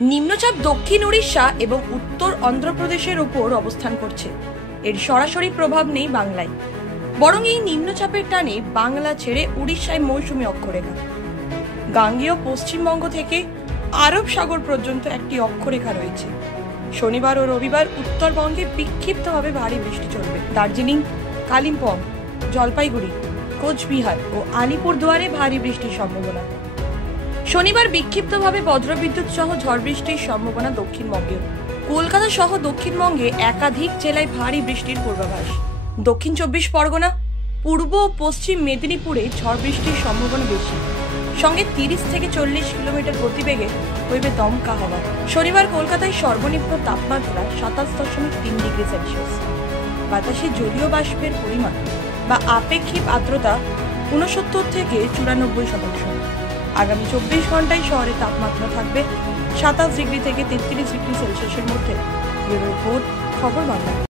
নিম্নচাপ দক্ষিণ উড়িষ্যা এবং উত্তর অন্ধ্রপ্রদেশের উপর অবস্থান করছে। এর সরাসরি প্রভাব নেই বাংলায়, বরং এই নিম্নচাপের টানে বাংলা ছেড়ে উড়িষ্যায় মৌসুমী অক্ষরেখা। গাঙ্গেয় পশ্চিমবঙ্গ থেকে আরব সাগর পর্যন্ত একটি অক্ষরেখা রয়েছে। শনিবার ও রবিবার উত্তরবঙ্গে বিক্ষিপ্তভাবে ভারী বৃষ্টি চলবে। দার্জিলিং, কালিম্পং, জলপাইগুড়ি, কোচবিহার ও আলিপুরদুয়ারে ভারী বৃষ্টির সম্ভাবনা। শনিবার বিক্ষিপ্তভাবে বজ্রবিদ্যুৎ সহ ঝড় বৃষ্টির সম্ভাবনা দক্ষিণবঙ্গেও। কলকাতা সহ দক্ষিণবঙ্গে একাধিক জেলায় ভারী বৃষ্টির পূর্বাভাস। দক্ষিণ 24 পরগনা, পূর্ব ও পশ্চিম মেদিনীপুরে ঝড় বৃষ্টির সম্ভাবনা বেশি, সঙ্গে 30 থেকে 40 কিলোমিটার গতিবেগে বইবে দমকা হাওয়া। শনিবার কলকাতায় সর্বনিম্ন তাপমাত্রা 27.3 ডিগ্রি সেলসিয়াস। বাতাসে জলীয় বাষ্পের পরিমাণ বা আপেক্ষিক আর্দ্রতা 69 থেকে 94%। আগামী 24 ঘন্টায় শহরের তাপমাত্রা থাকবে 27 ডিগ্রি থেকে 33 ডিগ্রি সেলসিয়াসের মধ্যে। ব্যুরো রিপোর্ট, খবর বাংলা।